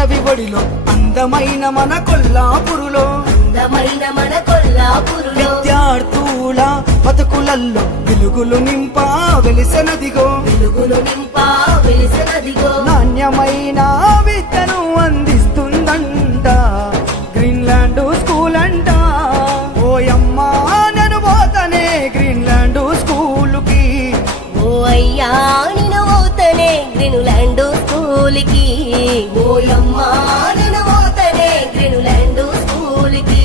అడవి ఒడిలో అందమైన మన కొల్లాపురులో విద్యార్థుల బతుకులల్లో వెలుగులు నింపా వెలిసెనదిగో నాణ్యమైన విద్యను అందిస్తుందంట గ్రీన్లాండ్ స్కూల్ అంట. ఓయమ్మా నేను పోతనే గ్రీన్లాండ్ స్కూలుకి, ఓ అయ్యా నేను పోతనే గ్రీన్లాండ్ స్కూల్కి, ఓయమ్మా నేను పోతనే గ్రీన్లాండ్ స్కూల్కి,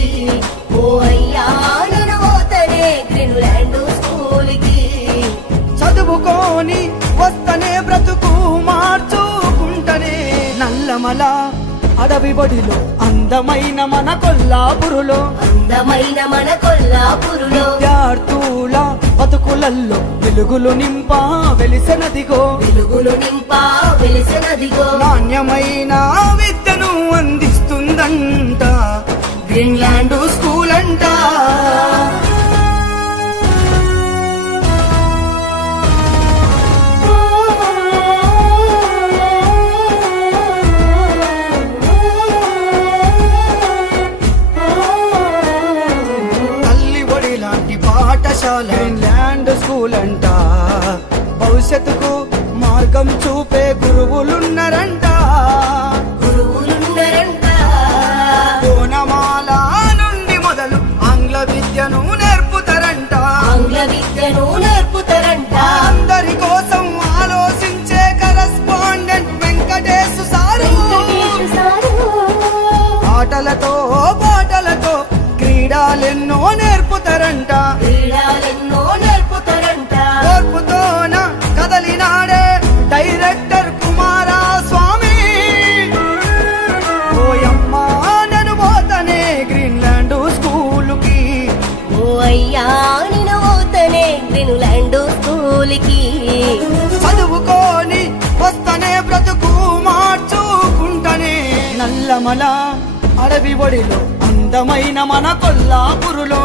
ఓ అయ్యా నేను పోతనే గ్రీన్లాండ్ స్కూల్కి. చదువుకొని వస్తనే బ్రతుకు మార్చుకుంటనే నల్లమల అడవి బడిలో అందమైన మన కొల్లాపురులో విద్యార్థుల బతుకులల్లో వెలుగులు నింపా వెలిసెనదిగో నాణ్యమైన విద్యను అందిస్తుందంట గ్రీన్లాండ్ స్కూల్ అంట. గ్రీన్లాండ్ స్కూల్ అంట భవిష్యత్తుకు మార్గం చూపే గురువులున్నారంట. కోనమాల నుండి మొదలు ఆంగ్ల విద్యను నేర్పుతారంట. అందరి కోసం ఆలోచించే కరెస్పాండెంట్ వెంకటేశు సారు ఆటలతో పాటలతో క్రీడలెన్నో నేర్పుతారంట. ఓర్పుతోన కదలినాడే డైరెక్టర్ కుమారస్వామి. ఓయమ్మా నేను పోతనే గ్రీన్లాండ్ స్కూలుకి, ఓ అయ్యా నేను పోతనే గ్రీన్లాండ్ స్కూల్కి. చదువుకొని వస్తనే బ్రతుకు మార్చుకుంటనే నల్లమల అడవి ఒడిలో అందమైన మన కొల్లాపురులో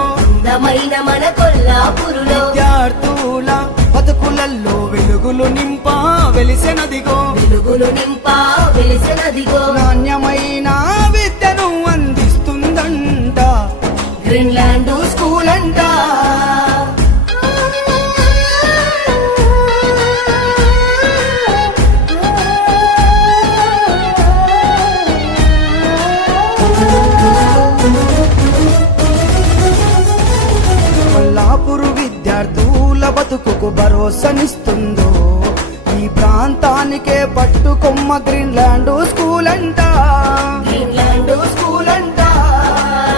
విద్యార్థుల బతుకులల్లో వెలుగులు నింపా వెలిసెనదిగో నాణ్యమైన విద్యను అందిస్తుందంట గ్రీన్లాండ్ స్కూల్ అంట. కొల్లాపురు విద్యార్థుల బతుకుకు భరోసానిస్తుందో ఈ ప్రాంతానికే పట్టుకొమ్మ గ్రీన్లాండ్ స్కూల్ అంట.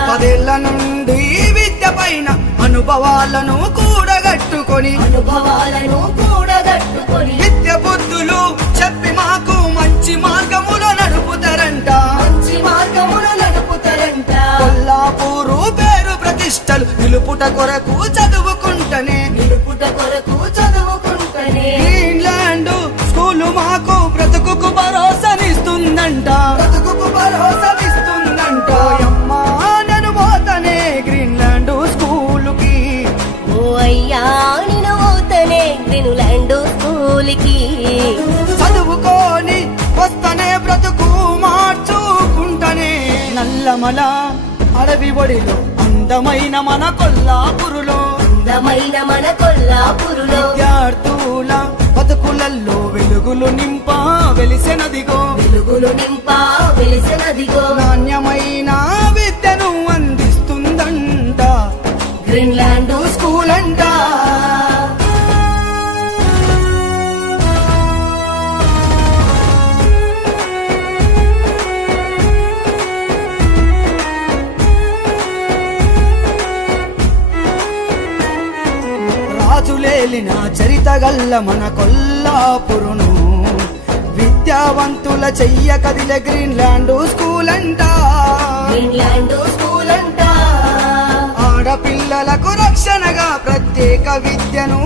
10 ఏళ్ల నుండి విద్య పైన అనుభవాలను కూడగట్టుకొని విద్య బుద్ధులు చెప్పి మాకు మంచి మార్గములో నడుపుతారంట. కొల్లాపూరు పేరు ప్రతిష్టలు నిలుపుట కొరకు చదువుకుంటనే గ్రీన్లాండ్ స్కూలు మాకు బ్రతుకుకు భరోసానిస్తుందంట. అమ్మా నేను పోతనే గ్రీన్లాండ్ స్కూలుకి, ఓ అయ్యా నేను పోతనే గ్రీన్లాండ్ స్కూల్కి. చదువుకొని వస్తనే బ్రతుకు మార్చుకుంటనే నల్లమల అడవి ఒడిలో అందమైన మన కొల్లాపురులో విద్యార్థుల బతుకులల్లో వెలుగులు నింపా వెలిసెనదిగో నాణ్యమైన విద్యను అందిస్తుందంట గ్రీన్లాండ్ స్కూల్ అంట. రాజులేలిన చరితగల్ల మన కొల్లాపురును విద్యావంతుల చెయ్య కదిలే గ్రీన్లాండ్ స్కూల్ అంట. ఆడపిల్లలకు రక్షణగా ప్రత్యేక విద్యను